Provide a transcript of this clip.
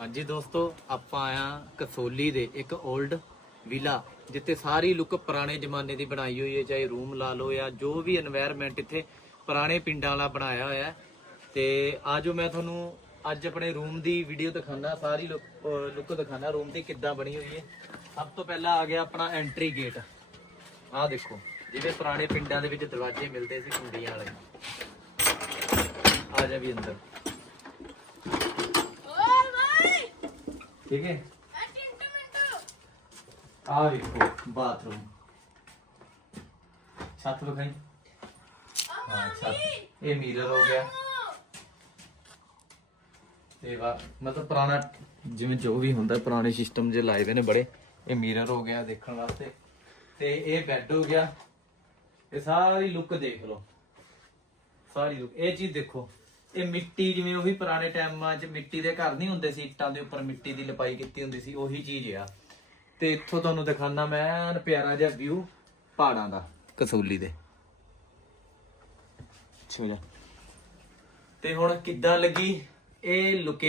ਹਾਂਜੀ ਦੋਸਤੋ, ਆਪਾਂ ਆਇਆ ਕਸੋਲੀ ਦੇ ਇੱਕ 올ਡ ਵਿਲਾ ਜਿੱਥੇ ਸਾਰੀ ਲੁੱਕ ਪੁਰਾਣੇ ਜ਼ਮਾਨੇ ਦੀ ਬਣਾਈ ਹੋਈ ਹੈ, ਚਾਹੇ ਰੂਮ ਲਾ ਲਓ ਜਾਂ ਜੋ ਵੀ এনवायरमेंट ਇੱਥੇ ਪੁਰਾਣੇ ਪਿੰਡਾਂ ਵਾਲਾ ਬਣਾਇਆ ਹੋਇਆ ਹੈ। ਆ ਜੋ ਮੈਂ ਤੁਹਾਨੂੰ ਅੱਜ ਆਪਣੇ ਰੂਮ ਦੀ ਵੀਡੀਓ ਦਿਖਾਣਾ ਸਾਰੀ ਲੁੱਕ ਦਿਖਾਣਾ ਰੂਮ ਦੀ ਕਿੱਦਾਂ ਬਣੀ ਹੋਈ ਹੈ। ਸਭ ਤੋਂ ਪਹਿਲਾਂ ਆ ਗਿਆ ਆਪਣਾ ਐਂਟਰੀ ਗੇਟ ਆਹ ਦੇਖੋ ਜਿਹੜੇ ਪੁਰਾਣੇ ਪਿੰਡਾਂ ਦੇ ਵਿੱਚ ਦਰਵਾਜ਼ੇ ਮਿਲਦੇ ਸੀ ਕੁੰਡੀਆਂ ਵਾਲੇ। ਆ ਜਾ ਵੀ ਅੰਦਰ। ਠੀਕ ਹੈ? ਆ ਵੇਖੋ ਬਾਥਰੂਮ। ਛੱਤ ਵਿਖਾਈ। ਹਾਂ ਛੱਤ। ਇਹ ਮਿਰਰ ਹੋ ਗਿਆ। ਤੇ ਵਾ ਮਤਲਬ ਪੁਰਾਣਾ ਜਿਵੇਂ ਜੋ ਵੀ ਹੁੰਦਾ ਪੁਰਾਣੇ ਸਿਸਟਮ ਜੇ ਲਾਏ ਹੋਏ ਨੇ ਬੜੇ ਇਹ ਮਿਰਰ ਹੋ ਗਿਆ ਦੇਖਣ ਵਾਸਤੇ। ਤੇ ਇਹ ਬੈੱਡ ਹੋ ਗਿਆ। ਇਹ ਸਾਰੀ ਲੁੱਕ ਦੇਖ ਲਓ। ਸਾਰੀ ਲੁੱਕ ਇਹ ਚੀਜ਼ ਦੇਖੋ। ਇਹ ਮਿੱਟੀ ਜਿਵੇਂ ਉਹੀ ਪੁਰਾਣੇ ਟਾਈਮਾਂ 'ਚ ਮਿੱਟੀ ਦੇ ਘਰ ਨਹੀਂ ਹੁੰਦੇ ਸੀ, ਇੱਟਾਂ ਦੇ ਉੱਪਰ ਮਿੱਟੀ ਦੀ ਲਪਾਈ ਕੀਤੀ ਹੁੰਦੀ ਸੀ, ਉਹੀ ਚੀਜ਼ ਆ। ਤੇ ਇੱਥੋਂ ਤੁਹਾਨੂੰ ਦਿਖਾਣਾ ਮੈਂ ਪਿਆਰਾ ਜਿਹਾ ਵਿਊ ਪਹਾੜਾਂ ਦਾ, ਕਸੂਲੀ ਦੇ। ਛੋ ਤੇ ਹੁਣ ਕਿੱਦਾਂ ਲੱਗੀ ਇਹ ਲੋਕੇਸ਼ਨ